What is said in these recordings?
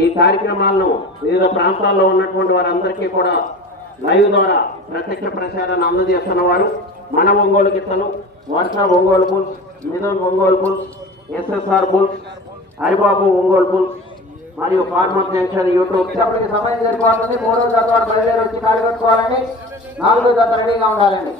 ఈ కార్యక్రమాలను వివిధ ప్రాంతాల్లో ఉన్నటువంటి వారందరికీ కూడా లైవ్ ద్వారా ప్రత్యక్ష ప్రసారాన్ని అందజేస్తున్నవారు మన ఒంగోలు గిత్తలు, Varsha Ongole bulls, Mithun Ongole bulls, SSR bulls, Haribabu Ongole bulls మరియు ఫార్మర్ జంక్షన్ యూట్యూబ్ ఛానల్కి సమయం సరిపోతుంది. 3వ జత వారు బయలుదేరి వచ్చి కాలు కట్టుకోవాలండి. 4వ జత రెడీగా ఉండాలండి.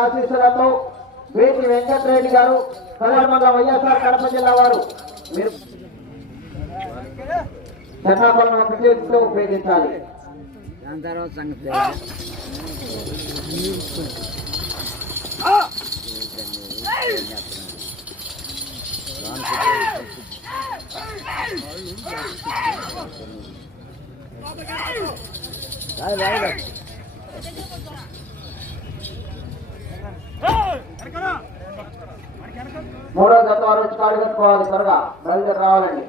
ఆశీస్సులతో వేటి వెంకటరెడ్డి గారు, కళ్యాణమండలం వైఎస్ఆర్ కడప జిల్లా వారు మీరు చట్టాలను ప్రత్యేకంగా ఉపయోగించాలి. దాని తర్వాత సంగతి మూడో జత వారు వచ్చి కాళ్ళు కట్టుకోవాలి. త్వరగా బయలుదేరి రావాలండి.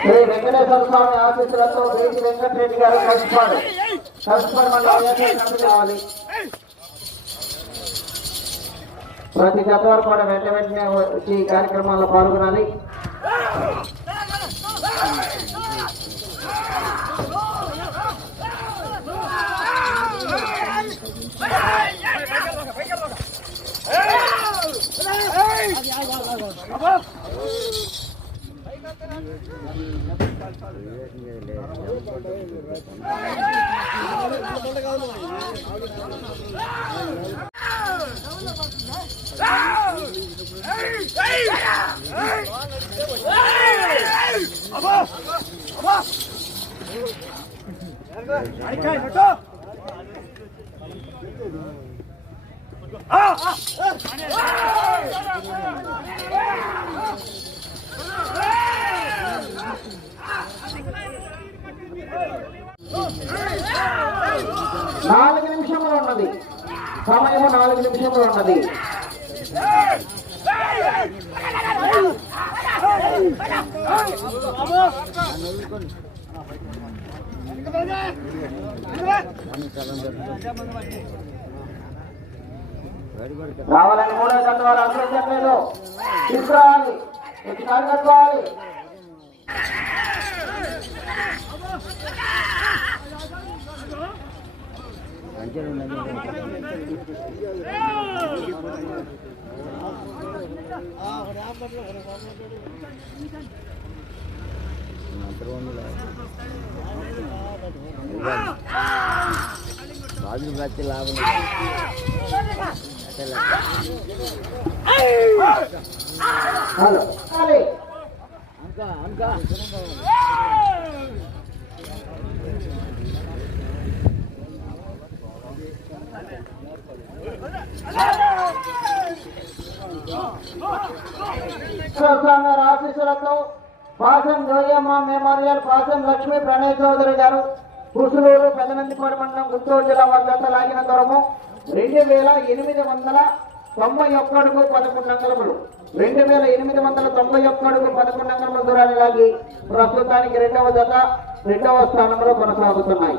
శ్రీ వెంకటేశ్వర స్వామి ఆశీస్సులతో వేటి వెంకటరెడ్డి గారు కలుసుకోవాలి. రావాలి. ప్రతి జత వారు కూడా వెంటనే వచ్చి ఈ కార్యక్రమాల్లో పాల్గొనాలి. నాలుగు నిమిషములు ఉన్నది సమయము. 4 నిమిషములు ఉన్నది. రావాలని 3వ జత వారు అనుసరించట్లేదు. తీసుకురావాలి. కట్టుకోవాలి. రాజు ప్రతి లాభం హలో అంకా ఆశీస్సులతో పాసం జోయమ్మ మెమోరియల్, పాసం లక్ష్మీ ప్రణయ్ చౌదరి గారు, పుసులూరు, పెదనందిపాడు మండలం, గుంటూరు జిల్లా వారి జత లాగిన దూరము 2891 అడుగు 11 అంగుళములు. 2891 అడుగు 11 అంగుళముల దూరాన్ని లాగి ప్రస్తుతానికి 2వ జత 2వ స్థానంలో కొనసాగుతున్నాయి.